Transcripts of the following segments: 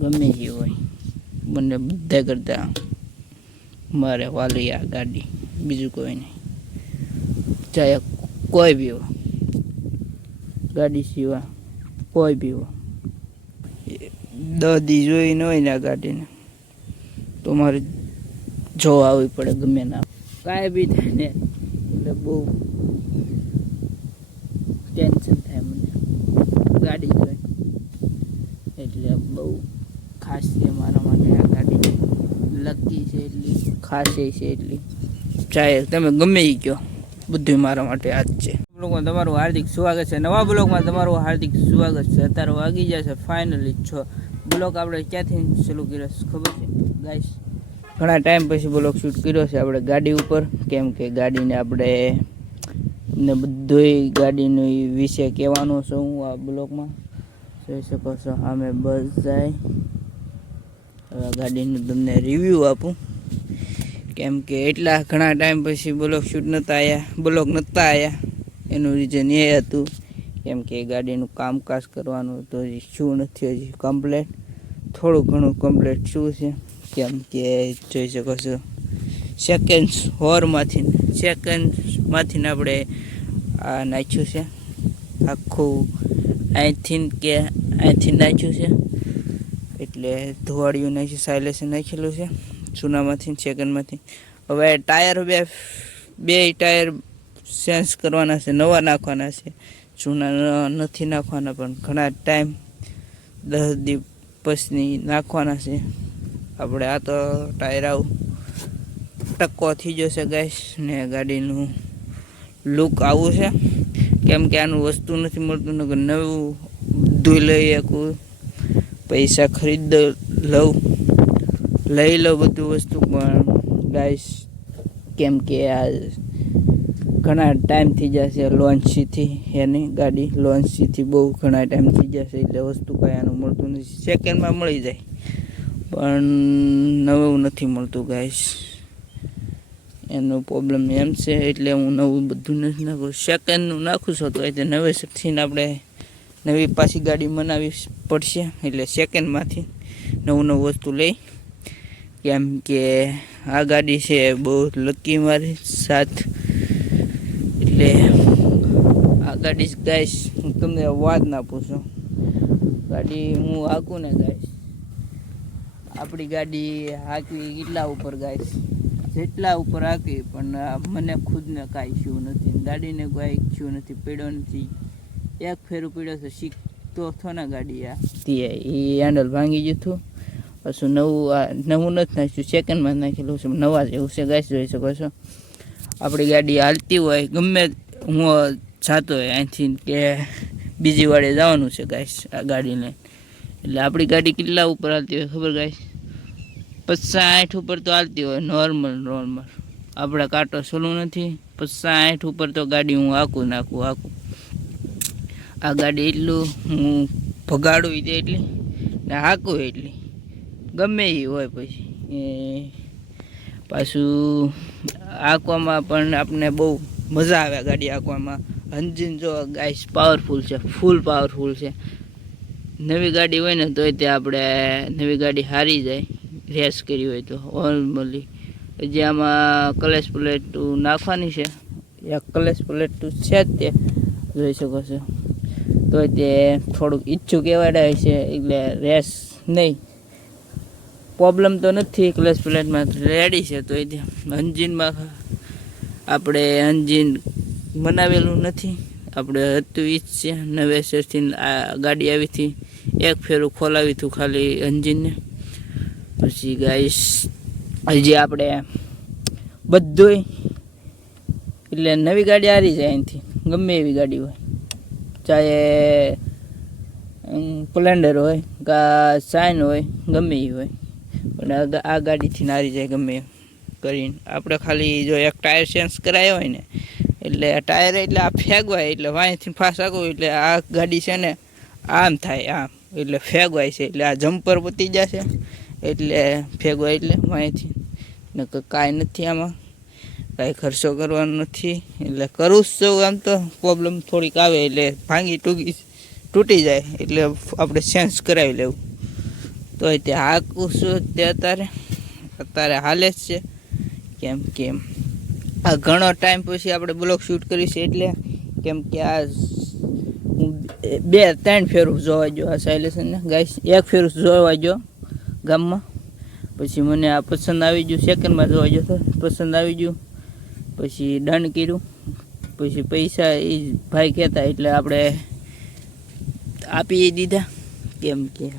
ગમે એ હોય મને બધા કરતા મારે વાલી આ ગાડી, બીજું કોઈ નહીં. ચાહે કોઈ બી હોય, ગાડી સિવાય કોઈ બી હોય, 10 દી જોઈ ન હોય ને આ ગાડીને તો મારે જો આવવી પડે ગમે ના. કાંઈ બી થાય ને એટલે બહુ ટેન્શન થાય મને ગાડી જોઈ, એટલે બહુ ખાસ છે મારા માટે આ ગાડી. લકી છે એટલી, ખાસ છે એટલી, ચાહે તમે ગમે એ કહો, બધું મારા માટે આ જ છે. બ્લોગમાં તમારું હાર્દિક સ્વાગત છે, નવા બ્લોગમાં તમારું હાર્દિક સ્વાગત છે. અત્યારે વાગી જાય છે ફાઇનલી 6. બ્લોગ આપણે ક્યાંથી શરૂ કર્યો ખબર છે ગાઈસ? ઘણા ટાઈમ પછી બ્લોગ શૂટ કર્યો છે આપણે ગાડી ઉપર, કેમ કે ગાડીને આપણે ને બધું ગાડીનું વિશે કહેવાનું છે હું આ બ્લોગમાં. જોઈ શકો છો અમે બસ જાય. હવે ગાડીનું તમને રિવ્યૂ આપું, કેમ કે એટલા ઘણા ટાઈમ પછી બ્લોગ શૂટ નહોતા આવ્યા. એનું રીઝન એ હતું કેમ કે ગાડીનું કામકાજ કરવાનું તો હજી શું નથી, હજી કમ્પ્લેટ. થોડું ઘણું કમ્પ્લેટ શું છે, કેમ કે જોઈ શકો છો સેકન્ડ્સમાંથી આપણે આ નાખ્યું છે આખું, અહીંથી નાખ્યું છે. એટલે ધોવાડિયું નાખ્યું, સાયલેશન નાખેલું છે જૂનામાંથી, સેકન્ડમાંથી. હવે ટાયર બે ટાયર ચેન્જ કરવાના છે, નવા નાખવાના છે. જૂના નથી નાખવાના, પણ ઘણા ટાઈમ 10 દી પછી નાખવાના છે આપણે. આ તો ટાયર આવું ટક્કો થઈ જશે ગાઈસ, ને ગાડીનું લુક આવું છે. કેમ કે આનું વસ્તુ નથી મળતું, ને નવું બધું લઈ શકું, પૈસા લઈ લઉં બધું વસ્તુ. પણ ગાઈસ કેમ કે આ ઘણા ટાઈમ થઈ જશે લોન્ચથી, એની ગાડી લોન્ચથી બહુ ઘણા ટાઈમ થઈ જશે, એટલે વસ્તુ કાંઈ આનું મળતું નથી. સેકન્ડમાં મળી જાય પણ નવું નથી મળતું ગાઈસ, એનો પ્રોબ્લેમ એમ છે. એટલે હું નવું બધું નથી નાખું, સેકન્ડનું નાખું છું. તો એટલે નવેસરથી આપણે નવી પાછી ગાડી બનાવવી પડશે, એટલે સેકન્ડમાંથી નવું વસ્તુ લઈ. કેમ કે આ ગાડી છે બહુ લકી મારી સાથ. એટલે આ ગાડી ગાઈસ હું તમને વાત ના પૂછું, ગાડી હું હાંકું ને ગાઈસ, આપણી ગાડી હાંકવી કેટલા ઉપર ગાઈસ, જેટલા ઉપર હાંકવી, પણ મને ખુદને કાંઈ ઇશ્યુ નથી, ગાડીને કોઈ ઇશ્યુ નથી, પીડ્યો નથી. એક ફેરું પીડ્યો છે, શીખતો હતો ને ગાડી એ હેન્ડલ ભાંગી ગયું હતું. પાછું નવું નથી નાખ્યું, સેકન્ડમાં નાખેલું છે, નવા જેવું છે ગાઈસ. જોઈ શકો છો આપણી ગાડી હાલતી હોય, ગમે હું જાતો હોય અહીંથી કે બીજી વાડે જવાનું છે ગાઈસ આ ગાડીને, એટલે આપણી ગાડી કેટલા ઉપર હાલતી હોય ખબર ગાઈસ? 50-60 ઉપર તો હાલતી હોય નોર્મલ. આપણે કાંટો સલું નથી, 50-60 ઉપર તો ગાડી હું હાંકું. આ ગાડી એટલું હું ભગાડું એટલી ને હાંકું એટલી, ગમે એ હોય. પછી પાછું હાંકવામાં પણ આપણને બહુ મજા આવે ગાડી હાંકવામાં. એન્જિન જો ગાઈસ પાવરફુલ છે, ફૂલ પાવરફુલ છે. નવી ગાડી હોય ને તોય તે આપણે નવી ગાડી હારી જાય રેસ કરી હોય તો નોર્મલી. જે આમાં ક્લચ પ્લેટ નાખવાની છે, ક્લચ પ્લેટ છે જ તે જોઈ શકો છો. તો તે થોડુંક ઈચ્છું કહેવાય છે, એટલે રેસ નહીં, પ્રોબ્લેમ તો નથી. ક્લચ પ્લેટમાં રેડી છે. તો એ એન્જિનમાં આપણે એન્જિન બનાવેલું નથી, આપણે હતું ઈ જ છે. નવેસરથી આ ગાડી આવી હતી, એક ફેરું ખોલાવી હતું ખાલી એન્જિનને. પછી ગાઈસ હજી આપણે બધું, એટલે નવી ગાડી હારી જાય અહીંથી, ગમે એવી ગાડી હોય, ચાહે સ્પ્લેન્ડર હોય કે શાઇન હોય, ગમે એ હોય, પણ આ ગાડીથી હારી જાય ગમે એમ કરીને. આપણે ખાલી જો એક ટાયર ચેન્જ કરાયો હોય ને, એટલે ટાયર એટલે આ ફેગવાય, એટલે વાંયથી ફાસ્ટ આગું, એટલે આ ગાડી છે ને આમ થાય, આમ એટલે ફેગવાય છે. એટલે આ જમ્પર પતી જશે, એટલે ફેગવાય, એટલે વાંયથી ને કાંઈ નથી આમાં, કાંઈ ખર્ચો કરવાનો નથી. એટલે કરું જ છું આમ તો, પ્રોબ્લેમ થોડીક આવે એટલે તૂટી જાય, એટલે આપણે ચેન્જ કરાવી લેવું. તોય તે હાકું છું તે અત્યારે હાલે જ છે. કેમ આ ઘણો ટાઈમ પછી આપણે બ્લોગ શૂટ કરીશું એટલે કેમ કે આ હું 2-3 ફેરું જોવા ગયો આ સાયલેશનને ગાઈસ. એક ફેરું જોવા ગયો ગામમાં, પછી મને આ પસંદ આવી ગયું. સેકન્ડમાં જોવા ગયો તો પસંદ આવી ગયું, પછી ડન કર્યું. પછી પૈસા એ ભાઈ કહેતા એટલે આપણે આપી દીધા. કેમ કે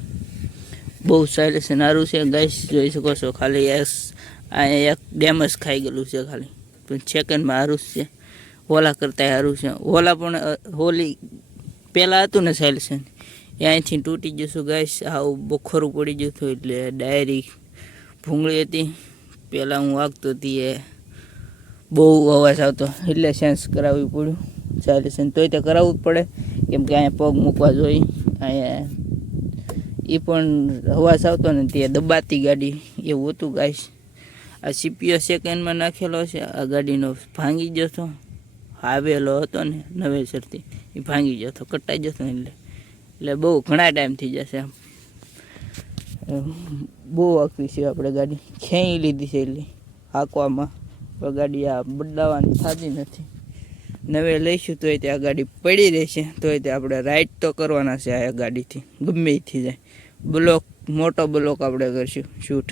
બહુ સાયલેશન સારું છે ગાઈસ, જોઈ શકો છો. ખાલી એક ડેમેજ ખાઈ ગયેલું છે ખાલી, પણ સેકન્ડમાં સારું છે. ઓલા કરતાં સારું છે. ઓલા પણ હોલી પહેલાં હતું ને સાયલેશન એ અહીંથી તૂટી જશું ગાઈસ. આવું બખોરું પડી ગયું હતું એટલે ડાયરી ભૂંગળી હતી. પહેલાં હું વાગતો હતી એ બહુ અવાજ આવતો એટલે ચેન્જ કરાવવી પડ્યું સાયલેશન. તોય તે કરાવવું જ પડે કેમ કે અહીંયા પગ મૂકવા જોઈએ. અહીંયા એ પણ અવાજ આવતો ને તે દબાતી ગાડી એવું હતું ગાઈસ. આ સીપીઓ સેકન્ડમાં નાખેલો છે. આ ગાડીનો ભાંગી જતો આવેલો હતો ને નવેસરથી, એ ભાંગી જતો, કટાઈ જતો ને એટલે બહુ ઘણા ટાઈમ થઈ જશે. બહુ આખવી છે આપણે ગાડી, ખેંચી લીધી છે એટલે હાંકવામાં ગાડી આ બદલાવાની થતી નથી. નવે લઈશું તોય તે આ ગાડી પડી રહેશે. તોય તે આપણે રાઈડ તો કરવાના છે આ ગાડીથી, ગમે એથી જાય. બ્લોક મોટો બ્લોક આપણે કરશું શૂટ.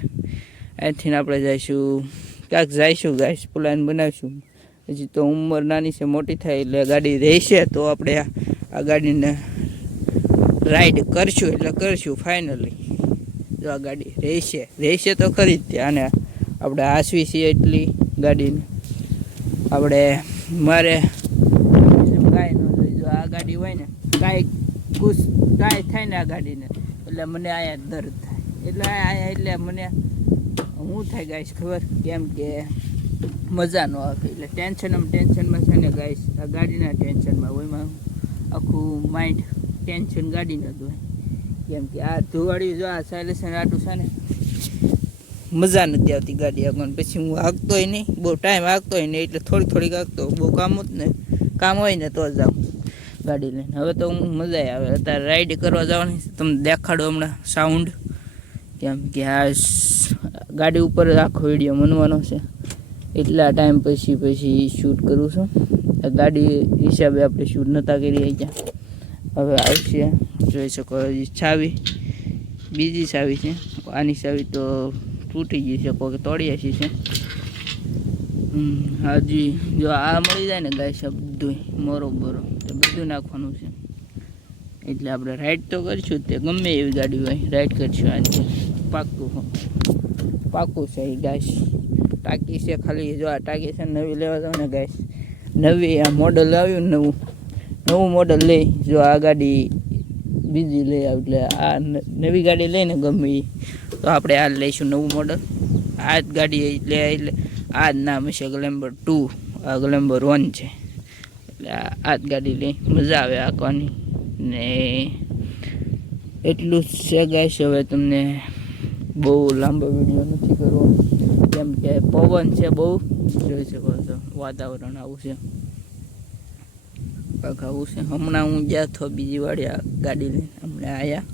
અહીંથી આપણે જઈશું ક્યાંક જઈશું ગાઈસ, પ્લાન બનાવીશું. હજી તો ઉંમર નાની છે, મોટી થાય એટલે ગાડી રહેશે તો આપણે આ ગાડીને રાઈડ કરશું એટલે કરશું ફાઇનલી. જો આ ગાડી રહેશે તો ખરી જ ત્યાં. અને આપણે આસવી છીએ એટલી ગાડીને આપણે મારે કાંઈ ન જોઈએ. જો આ ગાડી હોય ને કાંઈ થાય ને આ ગાડીને એટલે મને અહીંયા દર્દ થાય. એટલે અહીંયા એટલે મને શું થાય ગાઈશ ખબર, કેમ કે મજા ન આવે. એટલે ટેન્શનમાં છે ને ગાઈશ, આ ગાડીના ટેન્શનમાં હોય. આખું માઇન્ડ ટેન્શન ગાડીને જ હોય. કેમ કે આ ધોવાડી જો આ સાયલેશન આટું છે ને મજા નથી આવતી ગાડી આગળ. પછી હું હાંકતોય નહીં, બહુ ટાઈમ હાંકતોય નહીં, એટલે થોડીક હાંકતો. બહુ કામ હોય ને તો જાઉં ગાડી લઈને. હવે તો હું મજા આવે. અત્યારે રાઈડ કરવા જવાની તમને દેખાડો હમણાં સાઉન્ડ. કેમ કે આ ગાડી ઉપર આખો વિડીયો બનવાનો છે. એટલા ટાઈમ પછી શૂટ કરું છું. આ ગાડી હિસાબે આપણે શૂટ નહોતા કરી ગયા. હવે આવશે, જોઈ શકો. ચાવી બીજી ચાવી છે. આની ચાવી તો તૂટી ગઈ છે, કોઈ તોડી હશી છે. હાજી જો આ મળી જાય ને ગાય છે બધું બરોબર, તો બધું નાખવાનું છે. એટલે આપણે રાઈડ તો કરીશું. તે ગમે એવી ગાડી હોય રાઈડ કરીશું. આજે પાકું છે એ ગાઈસ. ટાંકી છે ખાલી, જો આ ટાંકી છે નવી લેવા જાવ ને ગાઈસ, નવી આ મોડલ આવ્યું નવું મોડલ લઈ. જો આ ગાડી બીજી લઈ આવ એટલે આ નવી ગાડી લઈને ગમે તો આપણે આ લઈશું નવું મોડલ. આ જ ગાડી એટલે આ જ નામ છે ગ્લેમ્બર 2, આ ગ્લેમ્બર 1 છે. એટલે આ જ ગાડી લઈ મજા આવે આંકવાની ને. એટલું જ છે ગાઈસ. હવે તમને બહુ લાંબો વિડીયો નથી કરવો કેમ કે પવન છે બહુ, જોઈ શકો છો. વાતાવરણ આવું છે, આવું છે. હમણાં હું ગયા તો બીજી વાળી આ ગાડી લઈને હમણાં આવ્યા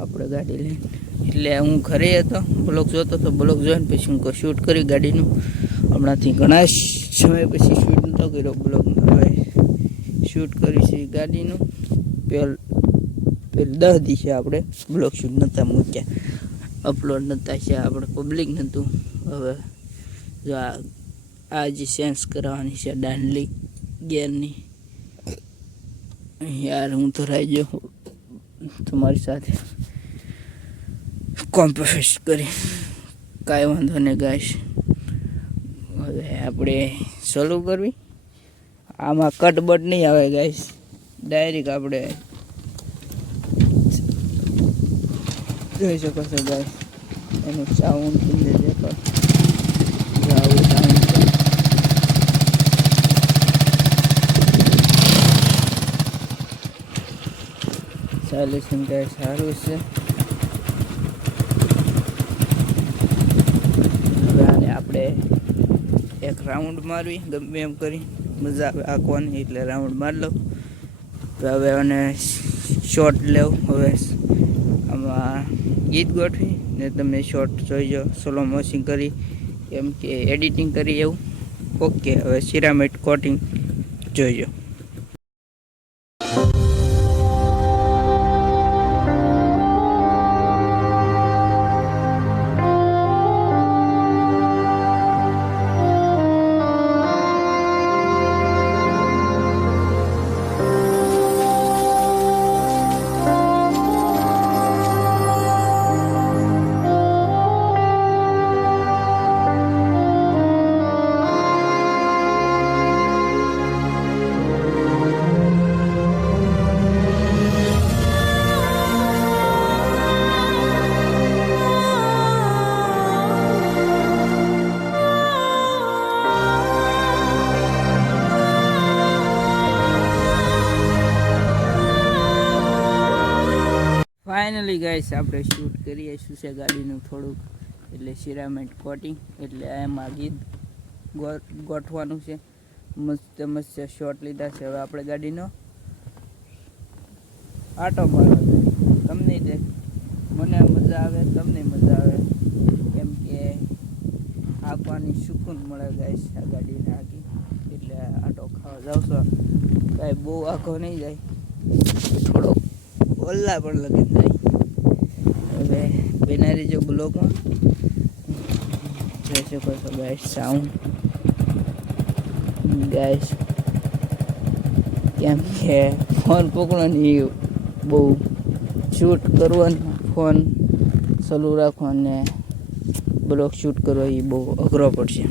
આપણે ગાડી લઈને. એટલે હું ઘરે હતો, બ્લોગ જોતો હતો. બ્લોગ જોઈને પછી હું શૂટ કરી ગાડીનું. હમણાંથી ઘણા સમય પછી શૂટ નહોતો કર્યો બ્લોગનો. હવે શૂટ કરી છે ગાડીનું. પેલ 10 દિવસે આપણે બ્લોગ શૂટ નહોતા મૂક્યા, અપલોડ નહોતા છે આપણે, પબ્લિક નહોતું. હવે જો આ જે ચેન્જ કરાવવાની છે દાંડલી ગેરની. યાર હું તો રહી ગયો તમારી સાથે કોમ્પ્રોમાઇઝ કરી. કાંઈ વાંધો નહીં ગાઈસ. હવે આપણે ચાલુ કરવી. આમાં કટબટ નહીં આવે ગાઈસ, ડાયરેક્ટ આપણે જોઈ શકો છો ગાઈસ. એનું સાઉન્ડ તમને દેખાડ. આવું સાઉન્ડ છે. સાયલેશન ગાઈસ સારું છે. હવે આને આપણે એક રાઉન્ડ મારવી ગમે એમ કરી, મજા આવે આંકવાની એટલે રાઉન્ડ મારી લઉં. હવે આને શોર્ટ લેવું. હવે આમાં આમાં ગીત ગોઠવી ને તમે શોર્ટ જોઈજો સ્લો મોશન કરી કેમ કે એડિટિંગ કરી એવું. ઓકે, હવે સિરામિક કોટિંગ જોઈજો. ફાઇનલી ગાઈસ આપણે શૂટ કરીએ શું છે ગાડીનું થોડુંક, એટલે સિરામિક કોટિંગ, એટલે એમાં ગીત ગોઠવાનું છે. મસ્ત શોટ લીધા છે. હવે આપણે ગાડીનો આટો મારવા જોઈએ. તમને મને મજા આવે, તમને મજા આવે, કેમ કે આંકવાની સુકૂન મળે ગાઈસ આ ગાડીને આંકી. એટલે આટો ખાવા જાવ છો, કાંઈ બહુ આંખો નહીં જાય, થોડો ઓલ્લા પણ લગી જાય. હવે બેનારી જો બ્લોકમાં જોઈ શકો છો ગાઈસ સાઉન્ડ ગાઈસ, કેમ કે ફોન પકડવાની બહુ શૂટ કરવાનું, ફોન ચાલુ રાખવાનો બ્લોક શૂટ કરવો એ બહુ અઘરો પડશે.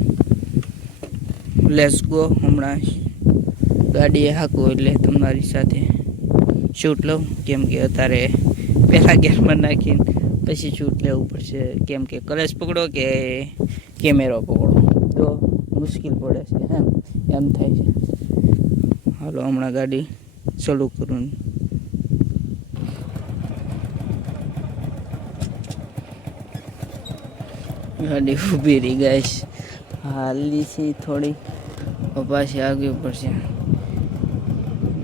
Let's go. હમણાં ગાડીએ હાંકવું એટલે તમારી સાથે શૂટ લઉં, કેમ કે અત્યારે પહેલાં ગેરમાં નાખીને પછી શૂટ લેવું પડશે, કેમ કે કલચ પકડો કે કેમેરો પકડો તો મુશ્કેલ પડે છે. એમ થાય છે. હાલો હમણાં ગાડી ચાલુ કરું. ગાડી ઊભી રહી ગાઈસ, હાલી છે થોડી, પાછી આગળ પડશે.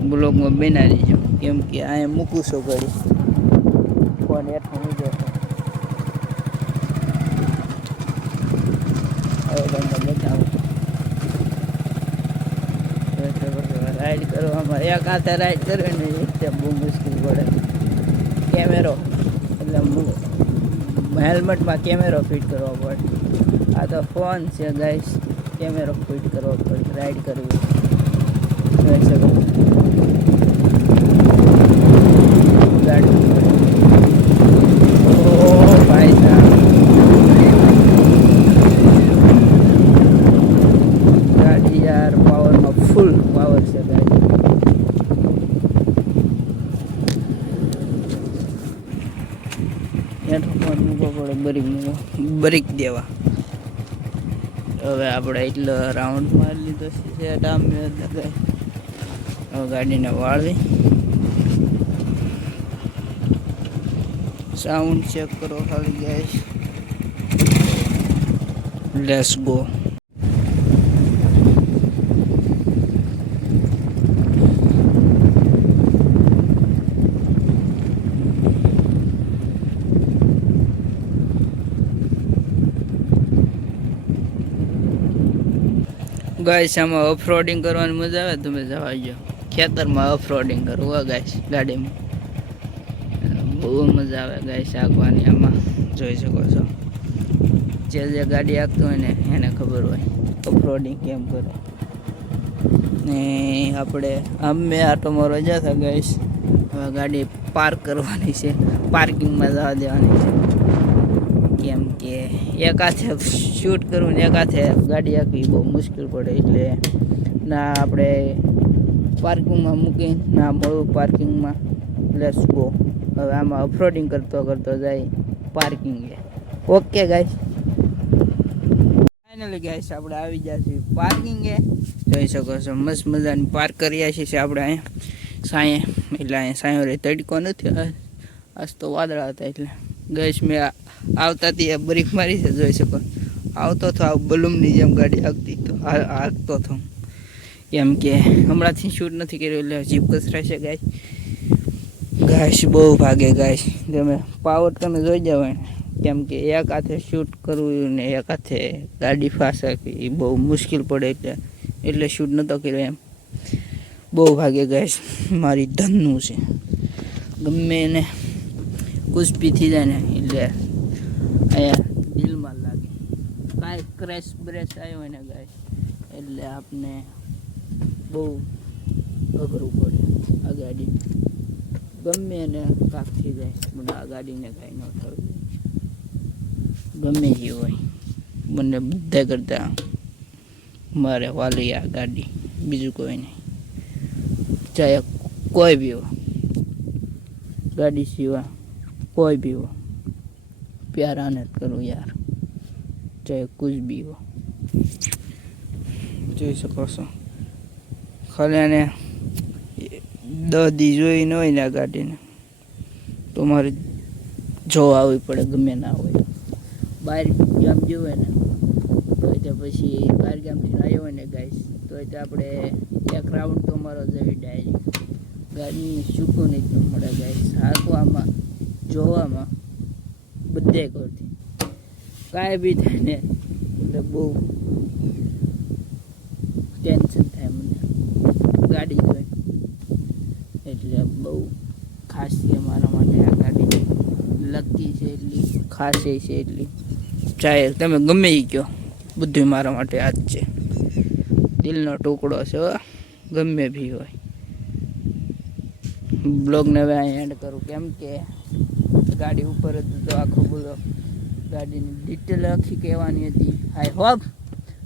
બ્લોકમાં બેનારી જાઉં, કેમ કે અહીંયા મૂકું છું ગાડી, ફોન હેઠો મૂક્યો છે. હવે તમને બતાવું રાઈડ કરવામાં. એક હાથે રાઈડ કરે ને એકદમ બહુ મુશ્કેલ પડે. કેમેરો એટલે હેલ્મેટમાં કેમેરો ફિટ કરવો પડે. આ તો ફોન છે ગાઈસ, કેમેરો ફિટ કરવો પડે રાઈડ કરવી. ગાડી ભાઈ સાહેબ, ગાડી યાર પાવરમાં ફૂલ પાવર છે ગાડી. બ્રેક દેવા. હવે આપણે એટલો રાઉન્ડ મારી લીધો છે ડામ. હવે ગાડીને વાળવી. સાઉન્ડ ચેક કરો ખાલી ગાઈસ. Let's go. ગાઈસ આમાં ઓફરોડિંગ કરવાની મજા આવે, તમે જવા જાઓ ખેતરમાં ઓફરોડિંગ કરવું ગાઈસ ગાડીમાં, બહુ મજા આવે ગાઈસ આંકવાની. આમાં જોઈ શકો છો, જે ગાડી આંકતું હોય ને એને ખબર હોય ઓફરોડિંગ કેમ કરે. ને આપણે અમે આટો મારવા જતા ગાઈસ, હવે ગાડી પાર્ક કરવાની છે, પાર્કિંગમાં જવા દેવાની છે, કેમ કે એક હાથે શૂટ કરવું ને એક હાથે ગાડી આંકવી બહુ મુશ્કેલ પડે. એટલે ના આપણે પાર્કિંગમાં મૂકી ના મળવું પાર્કિંગમાં. Let's go. હવે આમાં ઓફરોડિંગ કરતો જાય પાર્કિંગે. ઓકે ગાઈસ, ફાઇનલી ગાઈસ આપણે આવી ગયા છીએ પાર્કિંગે. જોઈ શકો છો મસ્ત મજાની પાર્ક કર્યા છીએ આપણે અહીંયા સાંયે. એટલે અહીંયા સાંયો રે તડકો નથી, આજ તો વાદળા હતા. એટલે ગઈશ મેં આવતા હતી બ્રેક મારી છે, જોઈ શકો. આવતો હતો આ બલૂમની જેમ ગાડી આગતી તો આગતો હતો, કેમ કે હમણાંથી શૂટ નથી કર્યું એટલે જીપ કચરાય છે ગાય. ગાઈસ બહુ ભાગે ગાઈસ. તમે પાવર તમે જોઈ જાવ ને, કેમ કે એક હાથે શૂટ કરવું ને એક હાથે ગાડી ફાસવી એ બહુ મુશ્કેલ પડે, એટલે શૂટ નતો કર્યો એમ. બહુ ભાગે ગાઈસ, મારી ધનનું છે. ગમે એને કુસ્પી થઈ જાય ને એટલે અહીંયા દિલમાં લાગે. કાંઈ ક્રેશ બ્રેશ આવ્યો હોય ને ગાઈસ એટલે આપને બહુ અઘરું પડે. આ ગાડી ગમે એને કાક થઈ જાય પણ આ ગાડીને કાંઈ ન થયું. ગમે એ હોય મને બધા કરતા મારે વાલી આ ગાડી, બીજું કોઈ નહીં. ચાહે કોઈ બી હો, ગાડી સિવાય કોઈ બી હો, પ્યાર આને જ કરું યાર, ચાહે કુછ બી હો. જોઈ શકો છો ખાલી આને 10 દી જોઈ ન હોય ને આ ગાડીને તો મારે જોવા આવવી પડે, ગમે ના હોય. બહાર ગામ જવું હોય ને તો પછી બહાર ગામથી આવ્યો હોય ને ગાઈસ તો આપણે એક રાઉન્ડ તો મારો જવી ડાયરેક્ટ. ગાડીને સુકૂન જ ન મળે ગાઈસ. હાંકવામાં જોવામાં બધે કરતી કાંઈ બી થાય ને એટલે બહુ ટેન્શન થાય મને ગાડી જોઈ. એટલે બહુ ખાસ છે મારા માટે આ ગાડી. લકી છે એટલી, ખાસ છે એટલી. ચાહે તમે ગમે એ કહો, બધું મારા માટે આ જ છે. દિલનો ટુકડો છે ગમે બી હોય. બ્લોગને હવે અહીં એન્ડ કરું, કેમ કે ગાડી ઉપર હતું તો આખો બ્લોગ ગાડીની ડિટેલ આખી કહેવાની હતી. આઈ હોપ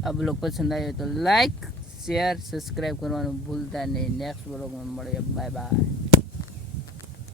આ બ્લોગ પસંદ આવ્યો તો લાઈક, શેર, સબસ્ક્રાઈબ કરવાનું ભૂલતા નહીં. નેક્સ્ટ બ્લોગમાં મળીએ. Bye bye.